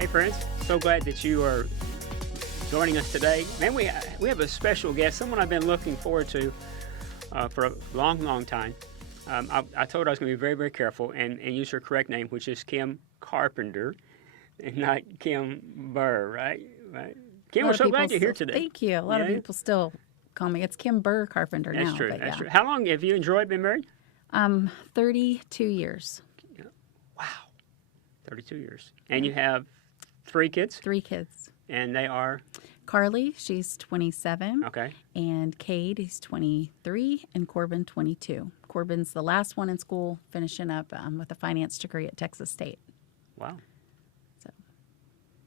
Hey friends, so glad that you are joining us today. Man, we have a special guest, someone I've been looking forward to for a long time. I told her I was going to be very, very careful and use her correct name, which is Kim Carpenter, and not Kim Burr, right? Kim, we're so glad you're here today. Thank you. A lot of people still call me. It's Kim Burr Carpenter now. That's true. That's true. How long have you enjoyed being married? 32 years. Wow, 32 years. And you have 3 kids? 3 kids. And they are? Carly, she's 27. Okay. And Cade, he's 23, and Corbin, 22. Corbin's the last one in school, finishing up with a finance degree at Texas State. Wow. So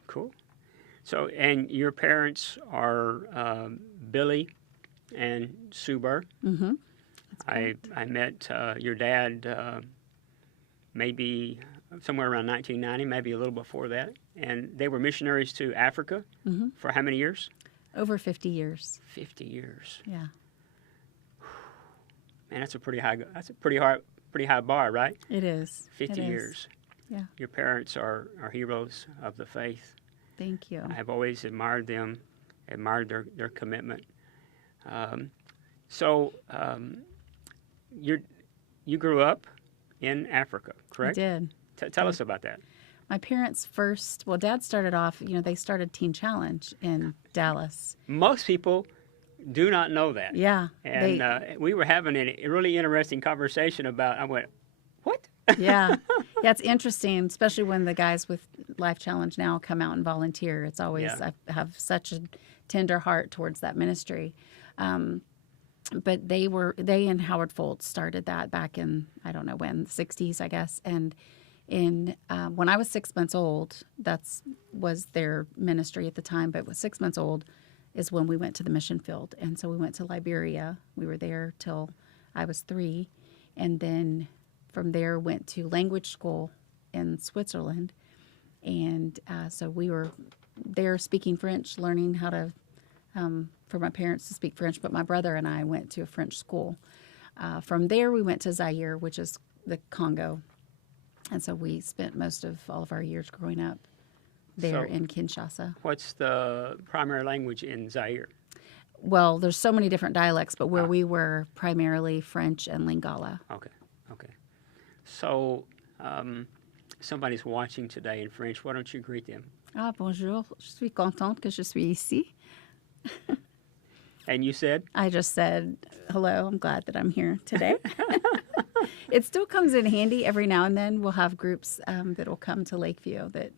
cool. So, and your parents are Billy and Sue Burr? Mm-hmm. I met your dad maybe somewhere around 1990, maybe a little before that. And they were missionaries to Africa for how many years? Over 50 years. 50 years. Yeah. Man, that's a pretty high bar, right? It is. 50 years. Yeah. Your parents are heroes of the faith. Thank you. I have always admired them, admired their commitment. So you grew up in Africa, correct? I did. Tell us about that. My parents Dad started off, they started Teen Challenge in Dallas. Most people do not know that. Yeah. And we were having a really interesting conversation about, I went, what? Yeah. Yeah, it's interesting, especially when the guys with Life Challenge now come out and volunteer. It's always, I have such a tender heart towards that ministry. But they and Howard Foltz started that back in, I don't know when, the 60s, I guess. And when I was 6 months old, was their ministry at the time, but was 6 months old is when we went to the mission field. And so we went to Liberia. We were there till I was 3. And then from there went to language school in Switzerland. And so we were there speaking French, learning how to, for my parents to speak French. But my brother and I went to a French school. From there we went to Zaire, which is the Congo. And so we spent most of all of our years growing up there in Kinshasa. What's the primary language in Zaire? Well, there's so many different dialects, but where we were primarily French and Lingala. Okay. So somebody's watching today in French. Why don't you greet them? Bonjour, je suis contente que je suis ici. And you said? I just said, hello, I'm glad that I'm here today. It still comes in handy every now and then. We'll have groups that will come to Lakeview that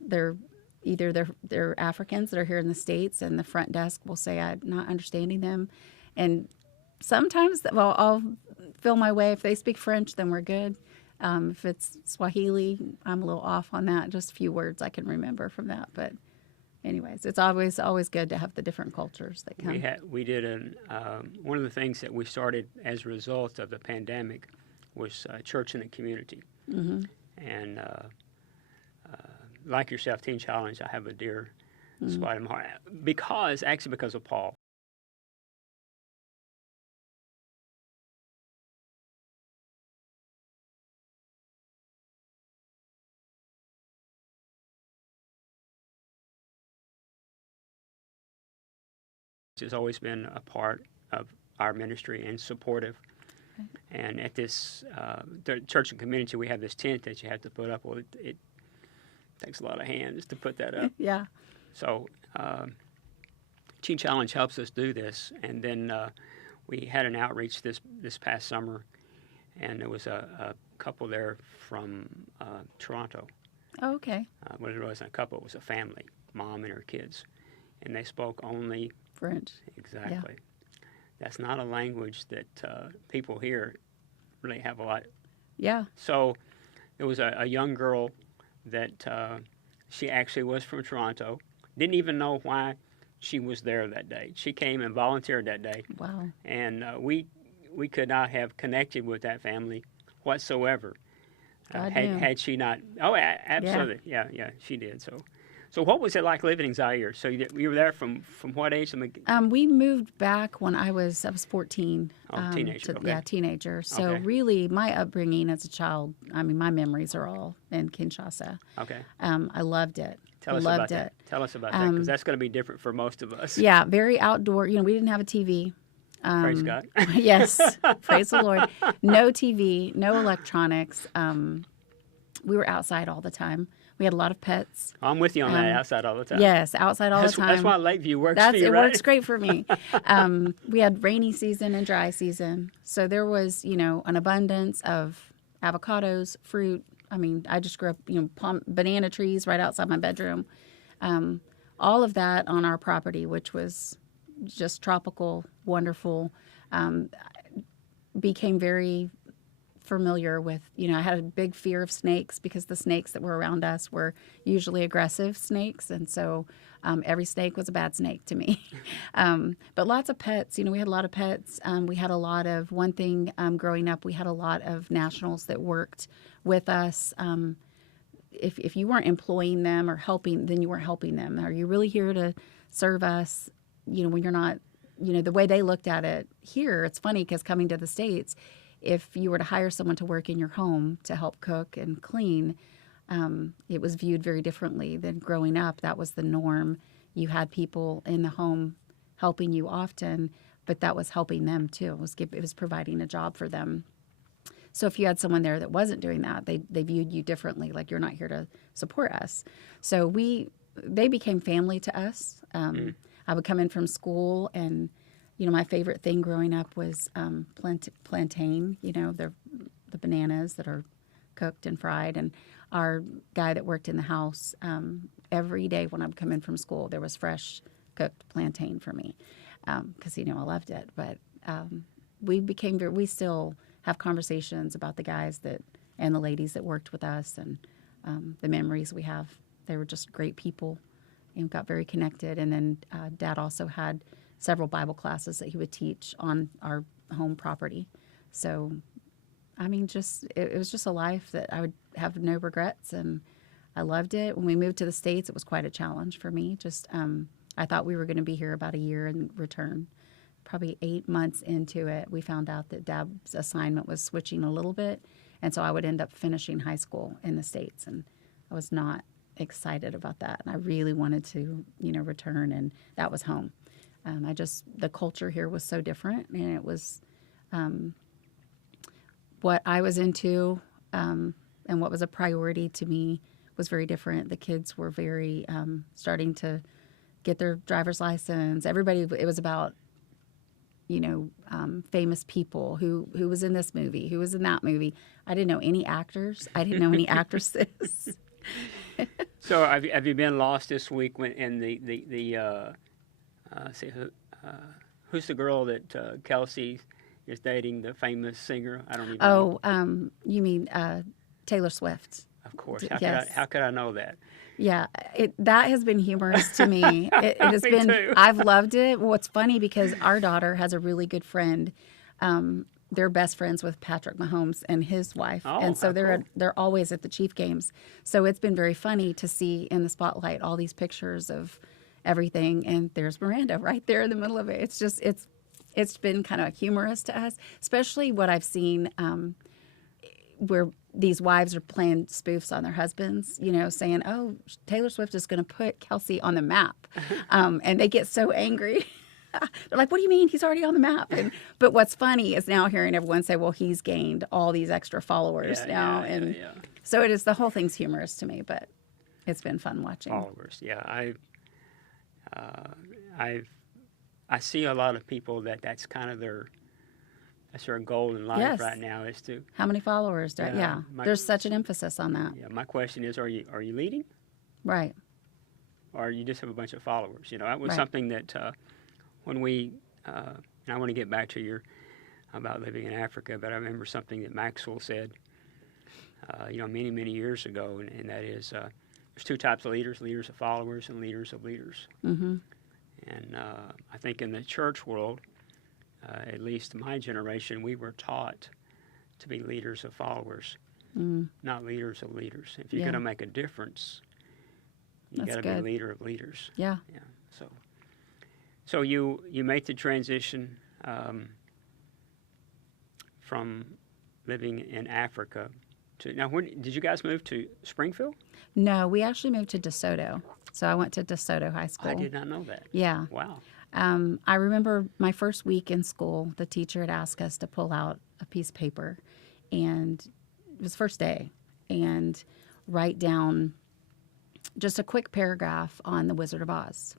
they're Africans that are here in the States, and the front desk will say I'm not understanding them. And sometimes I'll feel my way. If they speak French, then we're good. If it's Swahili, I'm a little off on that. Just a few words I can remember from that. But anyways, it's always good to have the different cultures that come. We did one of the things that we started as a result of the pandemic was church in the community. Mm-hmm. And like yourself, Teen Challenge, I have a dear spot in my heart because of Paul. Has always been a part of our ministry and supportive. Okay. And at this the church and community, we have this tent that you have to put up. Well, it takes a lot of hands to put that up. Yeah. So Teen Challenge helps us do this. And then we had an outreach this past summer, and there was a couple there from Toronto. Oh, okay. Well, it wasn't a couple; it was a family, mom and her kids, and they spoke only French. Exactly. Yeah. That's not a language that people here really have a lot. Yeah. So there was a young girl that she actually was from Toronto. Didn't even know why she was there that day. She came and volunteered that day. Wow. And we could not have connected with that family whatsoever had she not. Oh, absolutely. Yeah, she did. So what was it like living in Zaire? So you were there from what age? We moved back when I was 14. Oh, teenager. Okay. Yeah, teenager. So Okay. really, my upbringing as a child, I mean, my memories are all in Kinshasa. Okay. I loved it. Tell us about that. Tell us about that, because that's going to be different for most of us. Yeah, very outdoor. You know, we didn't have a TV. Praise God. Yes, praise the Lord. No TV, no electronics. We were outside all the time. We had a lot of pets. I'm with you on that, outside all the time. Yes, outside all the time. That's why Lakeview works for you, It right? works great for me. We had rainy season and dry season. So there was, you know, an abundance of avocados, fruit. I mean, I just grew up, you know, banana trees right outside my bedroom. All of that on our property, which was just tropical, wonderful. Became very familiar with, you know, I had a big fear of snakes because the snakes that were around us were usually aggressive snakes. And so every snake was a bad snake to me. But lots of pets, you know, we had a lot of pets. We had a lot of, one thing growing up, we had a lot of nationals that worked with us. If you weren't employing them or helping, then you weren't helping them. Are you really here to serve us? You know, when you're not, you know, the way they looked at it here, it's funny because coming to the States, if you were to hire someone to work in your home to help cook and clean, it was viewed very differently than growing up. That was the norm. You had people in the home helping you often, but that was helping them too. It was providing a job for them. So if you had someone there that wasn't doing that, they viewed you differently, like you're not here to support us. So they became family to us. I would come in from school and, you know, my favorite thing growing up was plantain, you know, the bananas that are cooked and fried. And our guy that worked in the house, every day when I would come in from school, there was fresh cooked plantain for me because he knew I loved it. But we still have conversations about the guys and the ladies that worked with us and the memories we have. They were just great people and got very connected. And then Dad also had several Bible classes that he would teach on our home property. So, I mean, it was just a life that I would have no regrets, and I loved it. When we moved to the States, it was quite a challenge for me. I thought we were going to be here about a year and return. Probably 8 months into it, we found out that Dad's assignment was switching a little bit, and so I would end up finishing high school in the States, and I was not excited about that. And I really wanted to, you know, return, and that was home. The culture here was so different, and it was what I was into and what was a priority to me was very different. The kids were very starting to get their driver's license. Everybody, it was about, you know, famous people who was in this movie, who was in that movie. I didn't know any actors. I didn't know any actresses. So have you been lost this week in who's the girl that Kelsey is dating, the famous singer? I don't even know. You mean Taylor Swift? Of course. Yes. How could I know that? Yeah, that has been humorous to me. It has Me been. too. I've loved it. Well, it's funny because our daughter has a really good friend. They're best friends with Patrick Mahomes and his wife, and so they're always at the Chief games. So it's been very funny to see in the spotlight all these pictures of everything, and there's Miranda right there in the middle of it. It's just it's been kind of humorous to us, especially what I've seen where these wives are playing spoofs on their husbands, you know, saying, "Oh, Taylor Swift is going to put Kelsey on the map," and they get so angry. They're like, "What do you mean? He's already on the map." But what's funny is now hearing everyone say, "Well, he's gained all these extra followers now," and so it is. The whole thing's humorous to me, but it's been fun watching. Followers, yeah. I see a lot of people that's kind of their goal in life right now is to. How many followers? There's such an emphasis on that. Yeah, my question is, are you leading? Right. Or you just have a bunch of followers? You know, that was something that when we, and I want to get back to about living in Africa, but I remember something that Maxwell said, you know, many, many years ago, and that is, there's two types of leaders of followers and leaders of leaders. Mm-hmm. And I think in the church world, at least my generation, we were taught to be leaders of followers, not leaders of leaders. If you're going to make a difference, You got to be a leader of leaders. Yeah. Yeah. So you made the transition from living in Africa to now. When did you guys move to Springfield? No, we actually moved to DeSoto. So I went to DeSoto High School. I did not know that. Yeah. Wow. I remember my first week in school, the teacher had asked us to pull out a piece of paper, and it was first day, and write down just a quick paragraph on the Wizard of Oz.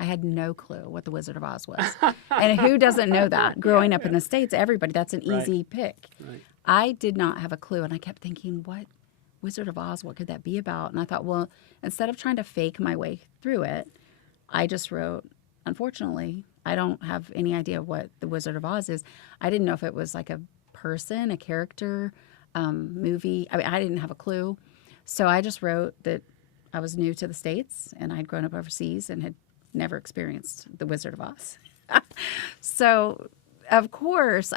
I had no clue what the Wizard of Oz was. And who doesn't know that? Growing up in the States, everybody, that's an easy pick. Right. I did not have a clue, and I kept thinking, what Wizard of Oz, what could that be about? And I thought, well, instead of trying to fake my way through it, I just wrote, unfortunately, I don't have any idea what the Wizard of Oz is. I didn't know if it was like a person, a character, movie. I mean, I didn't have a clue. So I just wrote that I was new to the States and I'd grown up overseas and had never experienced the Wizard of Oz. So, of course,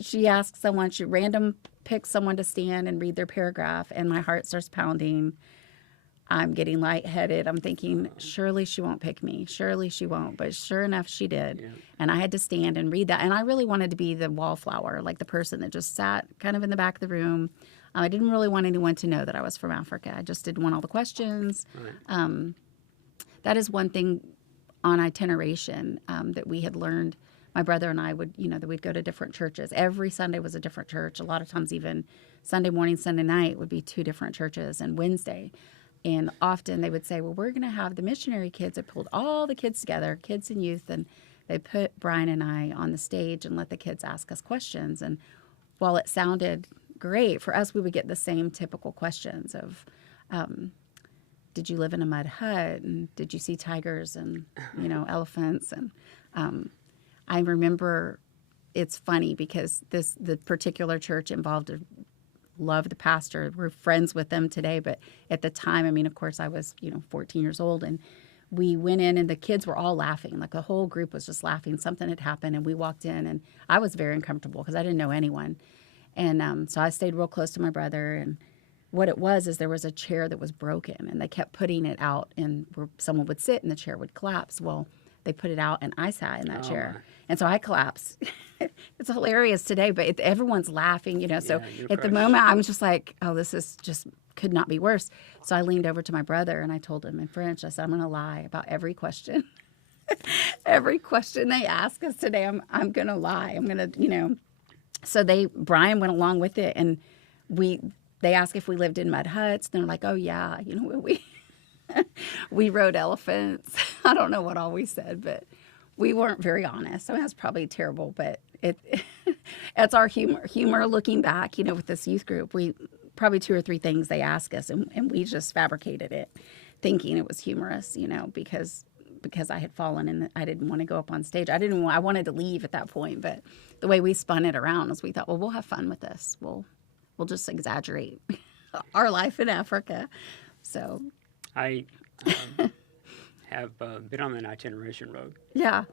she asked someone, she random picked someone to stand and read their paragraph, and my heart starts pounding. I'm getting lightheaded. I'm thinking, surely she won't pick me. Surely she won't. But sure enough, she did. Yeah. And I had to stand and read that. And I really wanted to be the wallflower, like the person that just sat kind of in the back of the room. I didn't really want anyone to know that I was from Africa. I just didn't want all the questions. Right. That is one thing on itineration that we had learned. My brother and I would, that we'd go to different churches. Every Sunday was a different church. A lot of times even Sunday morning, Sunday night would be 2 different churches, and Wednesday. And often they would say, well, we're going to have the missionary kids. They pulled all the kids together, kids and youth, and they put Brian and I on the stage and let the kids ask us questions. And while it sounded great, for us, we would get the same typical questions of, did you live in a mud hut? And did you see tigers and, elephants? And I remember, it's funny because the particular church involved loved the pastor. We're friends with them today, but at the time, of course, I was, 14 years old, and we went in and the kids were all laughing. Like the whole group was just laughing. Something had happened, and we walked in, and I was very uncomfortable because I didn't know anyone. And so I stayed real close to my brother, and what it was is there was a chair that was broken, and they kept putting it out, and where someone would sit and the chair would collapse. Well, they put it out, and I sat in that chair. And so I collapsed. It's hilarious today, but everyone's laughing, So at the moment, I was just like, oh, this is just could not be worse. So I leaned over to my brother, and I told him in French, I said, I'm going to lie about every question. Every question they ask us today, I'm going to lie. I'm going to, So Brian went along with it, and they asked if we lived in mud huts. And they're like, oh, yeah, we rode elephants. I don't know what all we said, but we weren't very honest. That's probably terrible, but it's our humor looking back, with this youth group. We probably 2 or 3 things they asked us, and we just fabricated it, thinking it was humorous, because I had fallen and I didn't want to go up on stage. I wanted to leave at that point, but the way we spun it around is we thought, well, we'll have fun with this. We'll just exaggerate our life in Africa. So I have been on the itineration road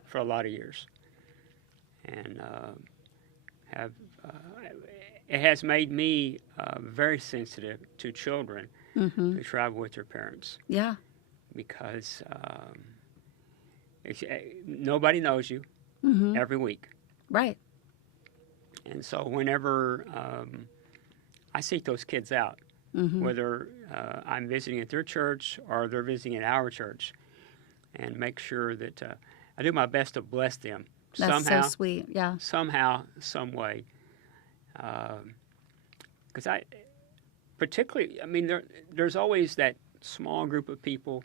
for a lot of years, and it has made me very sensitive to children who travel with their parents. Yeah, because nobody knows you every week, right? And so whenever I seek those kids out, whether I'm visiting at their church or they're visiting at our church, and make sure that I do my best to bless them. That's somehow, so sweet, yeah. Somehow, some way. Because particularly, there's always that small group of people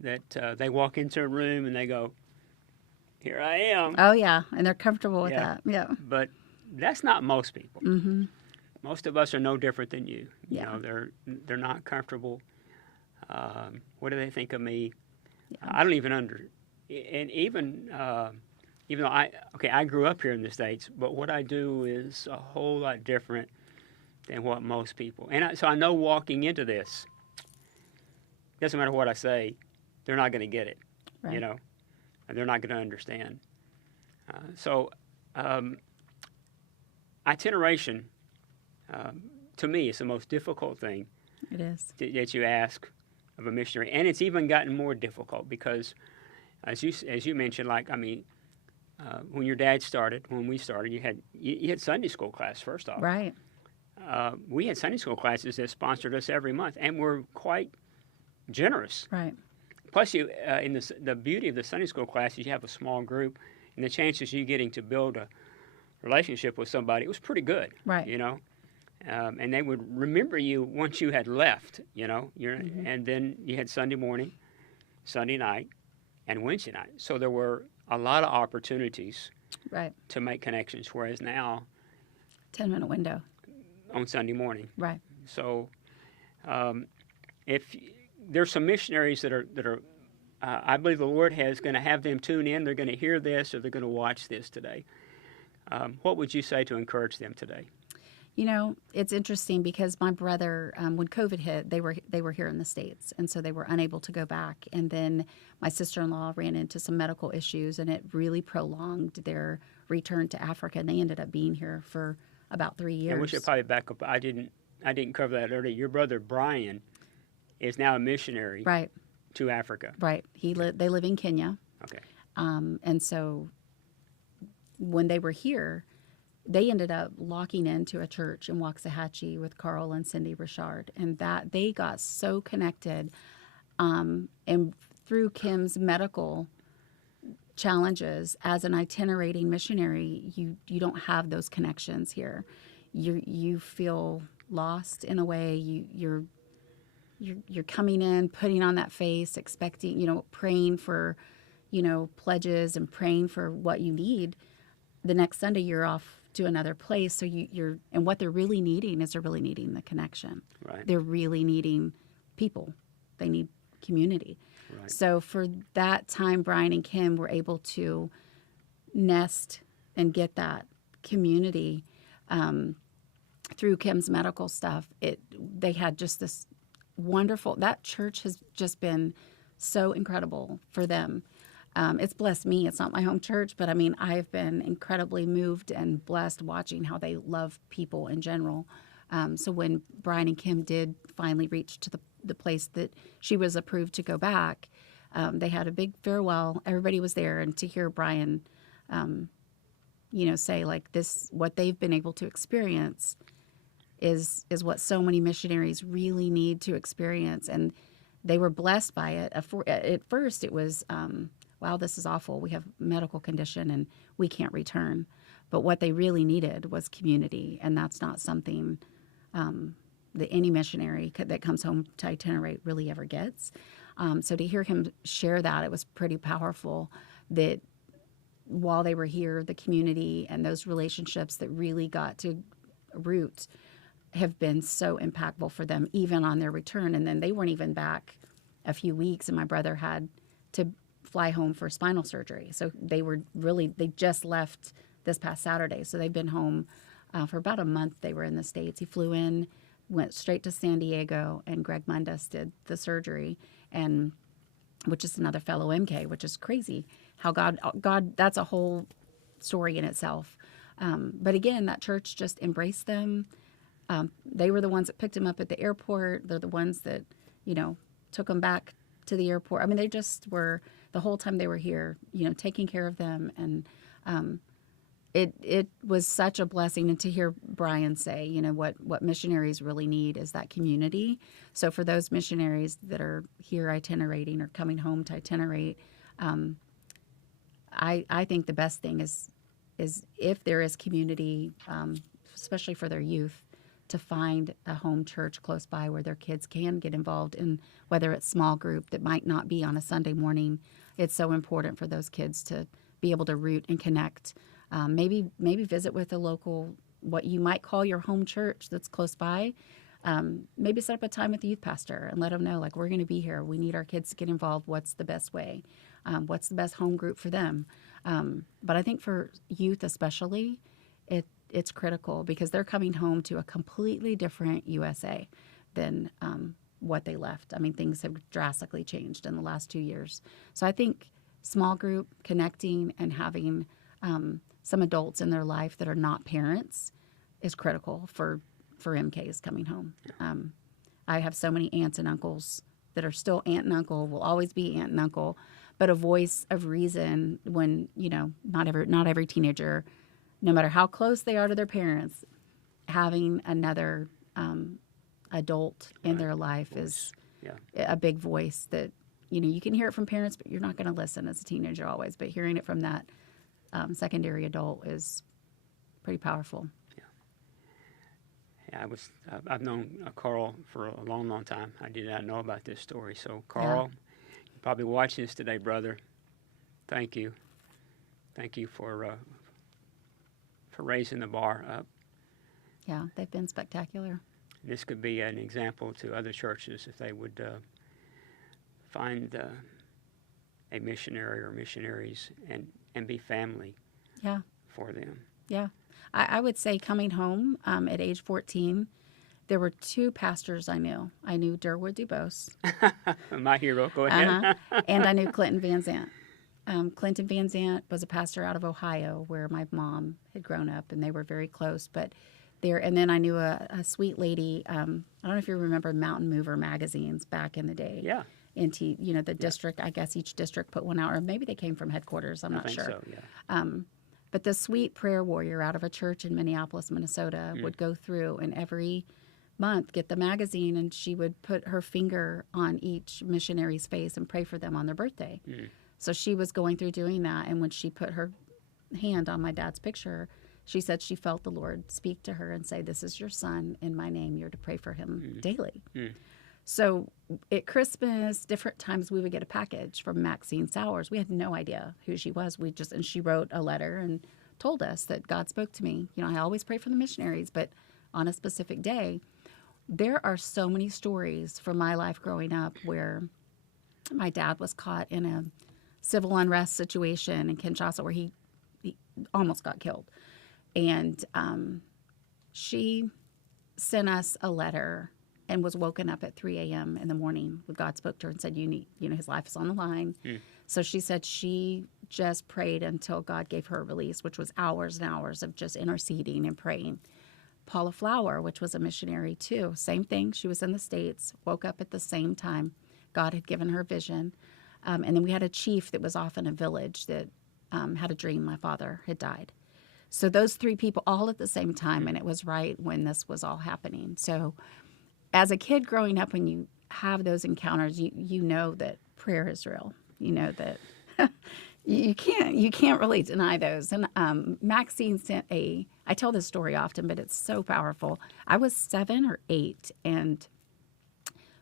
that they walk into a room and they go, here I am. Oh, yeah, and they're comfortable with that, yeah. But that's not most people. Most of us are no different than you. Yeah. They're not comfortable. What do they think of me? Yeah. I don't even and even though I grew up here in the States, but what I do is a whole lot different than what most people. And so I know walking into this, doesn't matter what I say, they're not going to get it, right. And they're not going to understand. So itineration, to me, is the most difficult thing. It is. That you ask of a missionary, and it's even gotten more difficult because, as you mentioned, like when your dad started, when we started, you had Sunday school class first off. Right. We had Sunday school classes that sponsored us every month, and were quite generous. Right. Plus, in the beauty of the Sunday school classes, you have a small group, and the chances of you getting to build a relationship with somebody, it was pretty good. Right. And they would remember you once you had left. And then you had Sunday morning, Sunday night, and Wednesday night. So there were a lot of opportunities to make connections, whereas now 10-minute window on Sunday morning. Right. So if there's some missionaries that are I believe the Lord is going to have them tune in. They're going to hear this, or they're going to watch this today. What would you say to encourage them today? It's interesting because my brother, when COVID hit, they were here in the States, and so they were unable to go back. And then my sister-in-law ran into some medical issues, and it really prolonged their return to Africa. And they ended up being here for about 3 years. And we should probably back up. I didn't cover that earlier. Your brother Brian is now a missionary to Africa. Right. They live in Kenya. Okay. And so when they were here, they ended up locking into a church in Waxahachie with Carl and Cindy Richard, and that they got so connected. And through Kim's medical challenges as an itinerating missionary, you don't have those connections here. You feel lost in a way. You're coming in, putting on that face, expecting, praying for, pledges and praying for what you need. The next Sunday you're off to another place. So and what they're really needing is they're really needing the connection. Right. They're really needing people. They need community. Right. So for that time, Brian and Kim were able to nest and get that community through Kim's medical stuff. They had just this wonderful, that church has just been so incredible for them. It's blessed me. It's not my home church, but I've been incredibly moved and blessed watching how they love people in general. So when Brian and Kim did finally reach to the place that she was approved to go back, they had a big farewell. Everybody was there, and to hear Brian, say like this, what they've been able to experience is what so many missionaries really need to experience, and they were blessed by it. At first, it was. Wow, this is awful. We have a medical condition and we can't return. But what they really needed was community, and that's not something that any missionary that comes home to itinerate really ever gets. So to hear him share that, it was pretty powerful that while they were here, the community and those relationships that really got to root have been so impactful for them, even on their return. And then they weren't even back a few weeks, and my brother had to fly home for spinal surgery. So they just left this past Saturday. So they've been home for about a month. They were in the States. He flew in, went straight to San Diego, and Greg Mundus did the surgery, and which is another fellow MK, which is crazy. How God, that's a whole story in itself. But again, that church just embraced them. They were the ones that picked him up at the airport. They're the ones that, took him back to the airport. They just were, the whole time they were here, taking care of them. And it was such a blessing. And to hear Brian say, what missionaries really need is that community. So for those missionaries that are here itinerating or coming home to itinerate, I think the best thing is if there is community, especially for their youth, to find a home church close by where their kids can get involved in, whether it's small group that might not be on a Sunday morning. It's so important for those kids to be able to root and connect. Maybe visit with a local, what you might call your home church that's close by. Maybe set up a time with the youth pastor and let them know, like, we're going to be here. We need our kids to get involved. What's the best way? What's the best home group for them? But I think for youth especially, it's critical because they're coming home to a completely different USA than what they left. Things have drastically changed in the last 2 years. So I think small group, connecting, and having some adults in their life that are not parents is critical for MKs coming home. I have so many aunts and uncles that are still aunt and uncle, will always be aunt and uncle, but a voice of reason when, not every teenager, no matter how close they are to their parents, having another adult in their life is a big voice that, you can hear it from parents, but you're not going to listen as a teenager always. But hearing it from that secondary adult is pretty powerful. Yeah, I've known Carl for a long, long time. I did not know about this story. So, Carl, you probably watch this today, brother. Thank you. Thank you for raising the bar up. Yeah, they've been spectacular. This could be an example to other churches if they would find a missionary or missionaries and be family for them. Yeah. I would say coming home at age 14, there were 2 pastors I knew. I knew Durwood Dubose. My hero. Go ahead. And I knew Clinton Van Zandt. Clinton Van Zandt was a pastor out of Ohio where my mom had grown up, and they were very close. And then I knew a sweet lady. I don't know if you remember Mountain Mover magazines back in the day. Yeah. The district, I guess each district put one out, or maybe they came from headquarters. I'm not sure. I think so, yeah. But the sweet prayer warrior out of a church in Minneapolis, Minnesota, would go through and every month get the magazine, and she would put her finger on each missionary's face and pray for them on their birthday. So she was going through doing that, and when she put her hand on my dad's picture, she said she felt the Lord speak to her and say, "This is your son in my name. You're to pray for him daily." So at Christmas, different times we would get a package from Maxine Sowers. We had no idea who she was. And she wrote a letter and told us that God spoke to me. I always pray for the missionaries, but on a specific day. There are so many stories from my life growing up where my dad was caught in a civil unrest situation in Kinshasa where he almost got killed. And she sent us a letter and was woken up at 3 a.m. in the morning when God spoke to her and said, his life is on the line. So she said she just prayed until God gave her a release, which was hours and hours of just interceding and praying. Paula Flower, which was a missionary too, same thing. She was in the States, woke up at the same time. God had given her vision. And then we had a chief that was off in a village that had a dream my father had died. So those 3 people all at the same time, and it was right when this was all happening. So as a kid growing up, when you have those encounters, you know that prayer is real. You know that you can't really deny those. And Maxine sent I tell this story often, but it's so powerful. I was 7 or 8, and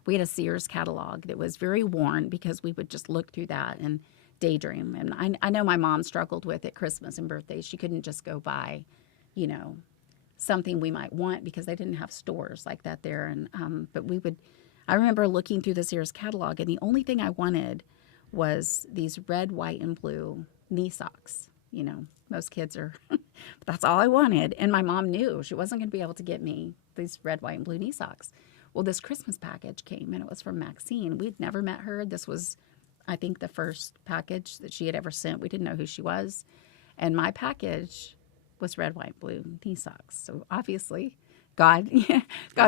we had a Sears catalog that was very worn because we would just look through that and daydream. And I know my mom struggled with at Christmas and birthdays. She couldn't just go buy, something we might want because they didn't have stores like that there. And but I remember looking through the Sears catalog, and the only thing I wanted was these red, white, and blue knee socks. Most kids are, that's all I wanted. And my mom knew she wasn't going to be able to get me these red, white, and blue knee socks. Well, this Christmas package came, and it was from Maxine. We'd never met her. This was, I think, the first package that she had ever sent. We didn't know who she was. And my package was red, white, blue knee socks. So obviously God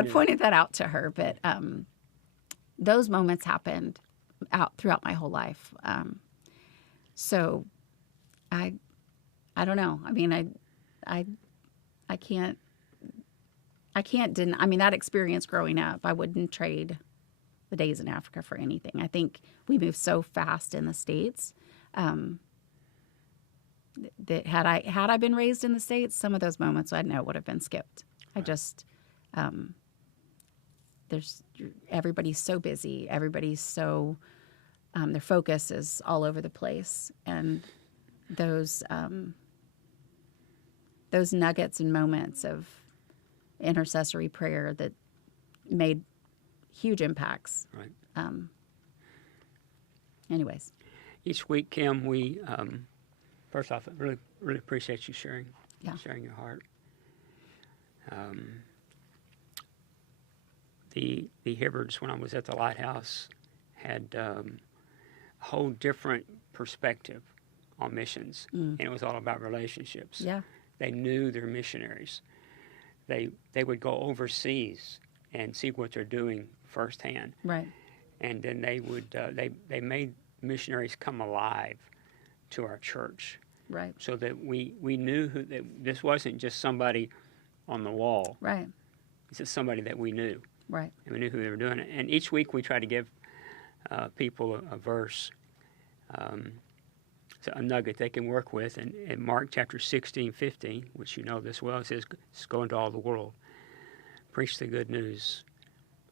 pointed that out to her. But those moments happened throughout my whole life. So I don't know. I mean, I can't deny. I mean, that experience growing up, I wouldn't trade the days in Africa for anything. I think we move so fast in the States that had I been raised in the States, some of those moments I know would have been skipped. I just everybody's so busy. Everybody's so their focus is all over the place, and those nuggets and moments of intercessory prayer that made huge impacts. Right. Anyways. Each week, Kim, we first off, I really, really appreciate you sharing your heart. The Hibbards, when I was at the Lighthouse, had a whole different perspective on missions, and it was all about relationships. Yeah. They knew their missionaries. They would go overseas and see what they're doing firsthand. Right. and then they would they made missionaries come alive to our church, Right. so that we knew that this wasn't just somebody on the wall. Right. It's just somebody that we knew. Right. And we knew who they were doing. And each week we try to give people a verse, a nugget they can work with. And in Mark chapter 16:15, which you know this well, it says, "Go into all the world, preach the good news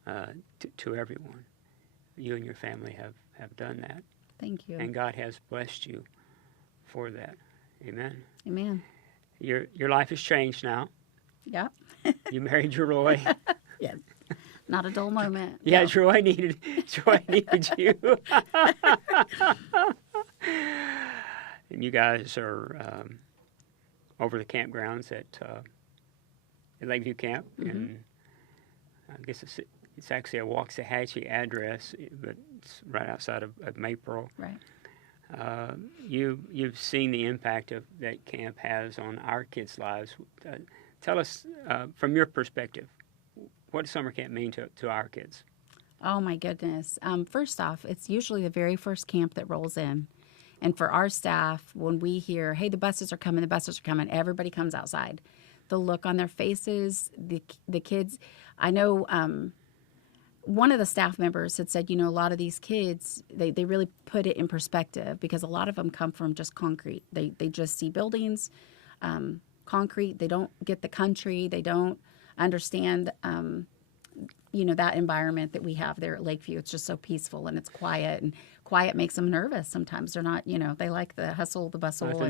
to everyone." You and your family have done that. Thank you. And God has blessed you for that. Amen. Amen. Your life has changed now. Yeah. You married Roy. Yeah. Not a dull moment. Yeah, No. Troy needed you. And you guys are over the campgrounds at Lakeview Camp, and I guess it's actually a Waxahachie address, but it's right outside of Maypearl. Right. You've seen the impact of that camp has on our kids' lives. Tell us from your perspective, what does summer camp mean to our kids? Oh, my goodness. First off, it's usually the very first camp that rolls in. And for our staff, when we hear, hey, the buses are coming, everybody comes outside. The look on their faces, the kids. I know one of the staff members had said, a lot of these kids, they really put it in perspective because a lot of them come from just concrete. They just see buildings, concrete. They don't get the country. They don't understand, that environment that we have there at Lakeview. It's just so peaceful and it's quiet, and quiet makes them nervous. Sometimes they're not, they like the hustle, the bustle, Like the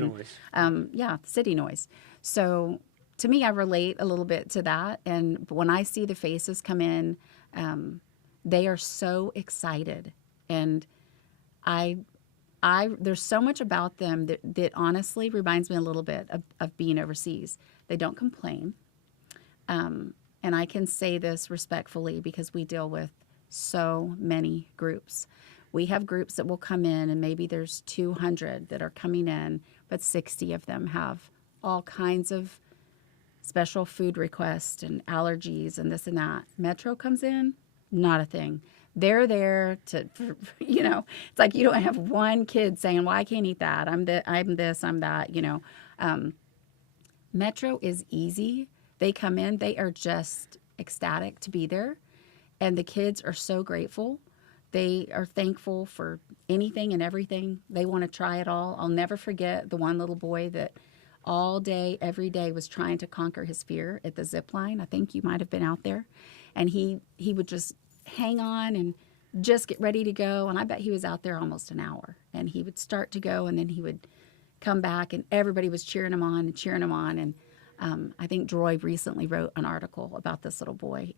and noise. City noise. So to me, I relate a little bit to that. And when I see the faces come in, they are so excited, and there's so much about them that honestly reminds me a little bit of being overseas. They don't complain. And I can say this respectfully because we deal with so many groups. We have groups that will come in, and maybe there's 200 that are coming in, but 60 of them have all kinds of special food requests and allergies and this and that. Metro comes in, not a thing. They're there it's like you don't have one kid saying, well, I can't eat that. I'm this, I'm that, Metro is easy. They come in, they are just ecstatic to be there. And the kids are so grateful. They are thankful for anything and everything. They want to try it all. I'll never forget the one little boy that all day, every day was trying to conquer his fear at the zip line. I think you might have been out there. And he would just hang on and just get ready to go. And I bet he was out there almost an hour. And he would start to go, and then he would come back, and everybody was cheering him on and cheering him on. And I think Droy recently wrote an article about this little boy.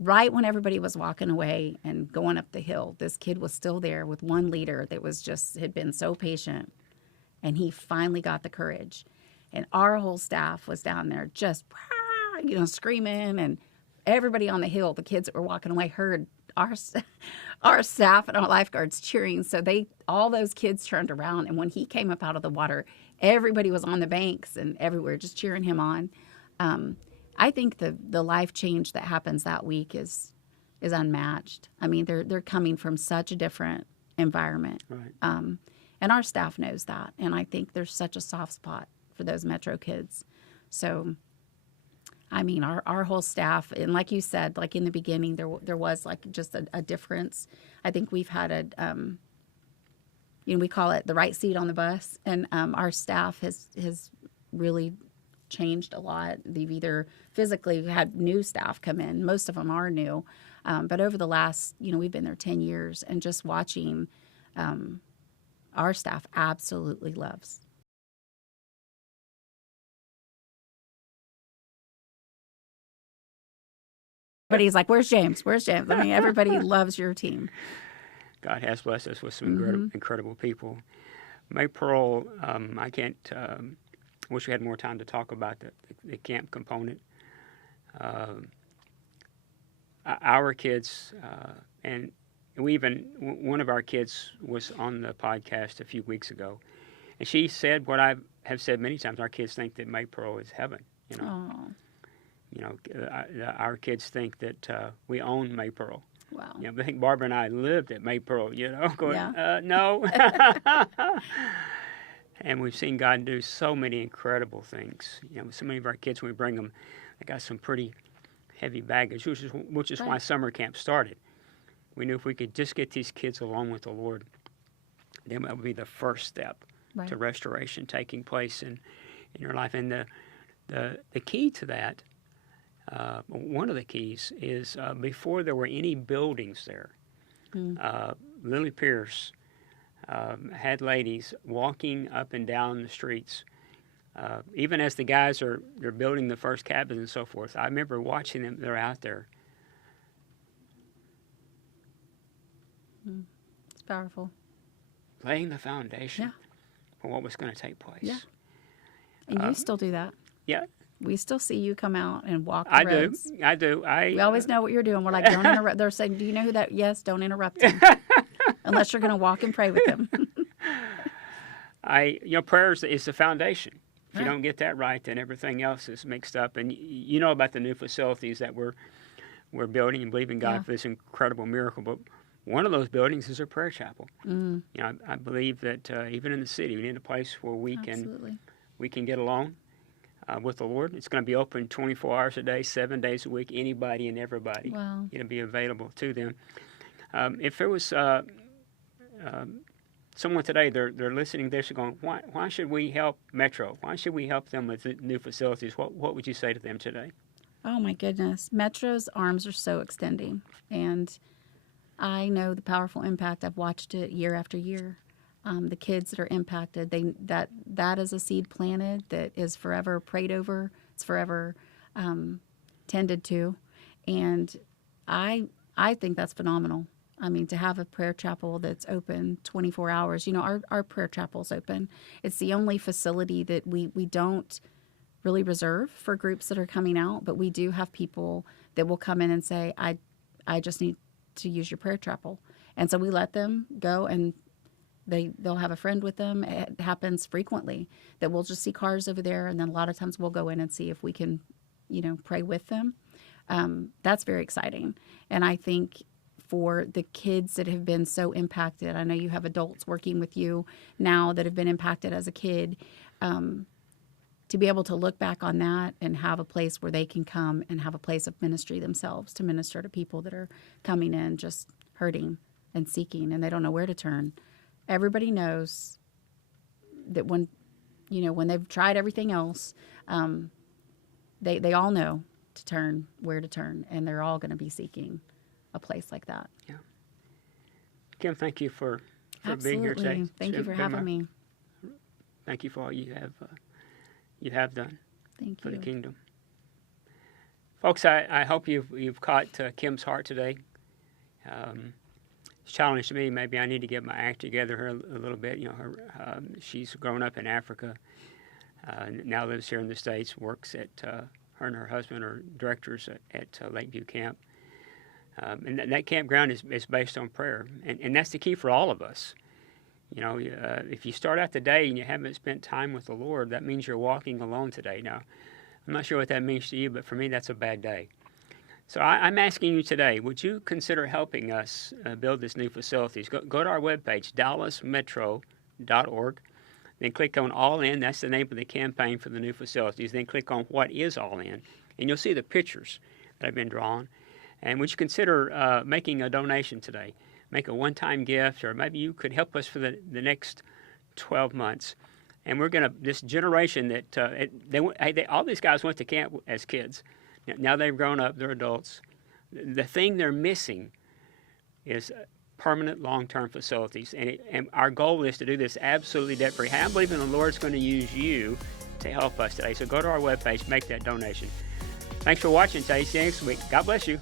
Right when everybody was walking away and going up the hill, this kid was still there with one leader that had been so patient. And he finally got the courage. And our whole staff was down there just, screaming. And everybody on the hill, the kids that were walking away, heard our staff and our lifeguards cheering. So all those kids turned around. And when he came up out of the water, everybody was on the banks and everywhere just cheering him on. I think the life change that happens that week is unmatched. I mean, they're coming from such a different environment. Right. And our staff knows that. And I think there's such a soft spot for those Metro kids. So, I mean, our whole staff, and like you said, like in the beginning, there was like just a difference. I think we've had we call it the right seat on the bus. And our staff has really changed a lot. They've either physically had new staff come in. Most of them are new. But over the last, we've been there 10 years, and just watching our staff absolutely loves. Everybody's like, where's James? Where's James? I mean, everybody loves your team. God has blessed us with some incredible people. Maypearl, I can't, wish we had more time to talk about the camp component. Our kids, and one of our kids was on the podcast a few weeks ago, and she said what I have said many times: our kids think that Maypearl is heaven. Aww. Our kids think that we own Maypearl. Wow. You know, I think Barbara and I lived at Maypearl, you know, going, Yeah. no. And we've seen God do so many incredible things. You know, so many of our kids, when we bring them, they got some pretty heavy baggage, which is why summer camp started. We knew if we could just get these kids along with the Lord, then that would be the first step to restoration taking place in your life. And the key to that, one of the keys is before there were any buildings there, Lily Pierce had ladies walking up and down the streets. Even as the guys they're building the first cabins and so forth, I remember watching them. They're out there. It's powerful. Laying the foundation for what was going to take place. Yeah. And you still do that. Yeah. We still see you come out and walk the roads. I do. We always know what you're doing. We're like, don't interrupt. They're saying, do you know who that? Yes, don't interrupt him. Unless you're going to walk and pray with him. Prayer is the foundation. If you don't get that right, then everything else is mixed up. And you know about the new facilities that we're building and believing God for this incredible miracle. But one of those buildings is a prayer chapel. You know, I believe that even in the city, we need a place where we can get along with the Lord. It's going to be open 24 hours a day, 7 days a week. Anybody and everybody, wow. It'll be available to them. If there was someone today, they're listening to this and going, why should we help Metro? Why should we help them with the new facilities? What would you say to them today? Oh, my goodness. Metro's arms are so extending. And I know the powerful impact. I've watched it year after year. The kids that are impacted, that is a seed planted that is forever prayed over. It's forever tended to. And I think that's phenomenal. I mean, to have a prayer chapel that's open 24 hours. You know, our prayer chapel's open. It's the only facility that we don't really reserve for groups that are coming out, but we do have people that will come in and say, I just need to use your prayer chapel. And so we let them go, and they'll have a friend with them. It happens frequently that we'll just see cars over there, and then a lot of times we'll go in and see if we can, pray with them. That's very exciting. And I think for the kids that have been so impacted, I know you have adults working with you now that have been impacted as a kid, to be able to look back on that and have a place where they can come and have a place of ministry themselves to minister to people that are coming in just hurting and seeking, and they don't know where to turn. Everybody knows that when they've tried everything else, they all know to turn, where to turn, and they're all going to be seeking a place like that. Yeah. Kim, thank you for Absolutely. Being here today. Thank you for having me. Thank you for all you have done Thank for you. the kingdom. Folks, I hope you've caught Kim's heart today. It's challenged me. Maybe I need to get my act together here a little bit. She's grown up in Africa, now lives here in the States, works at, her and her husband are directors at Lakeview Camp. And that campground is based on prayer. And that's the key for all of us. If you start out the day and you haven't spent time with the Lord, that means you're walking alone today. Now, I'm not sure what that means to you, but for me, that's a bad day. So I'm asking you today, would you consider helping us build this new facilities? Go to our webpage, dallasmetro.org. Then click on All In. That's the name of the campaign for the new facilities. Then click on What is All In. And you'll see the pictures that have been drawn. And would you consider making a donation today? Make a one-time gift, or maybe you could help us for the next 12 months. And we're going to, this generation that, all these guys went to camp as kids. Now they've grown up, they're adults. The thing they're missing is permanent long-term facilities. And our goal is to do this absolutely debt-free. I believe the Lord's going to use you to help us today. So go to our webpage, make that donation. Thanks for watching today. See you next week. God bless you.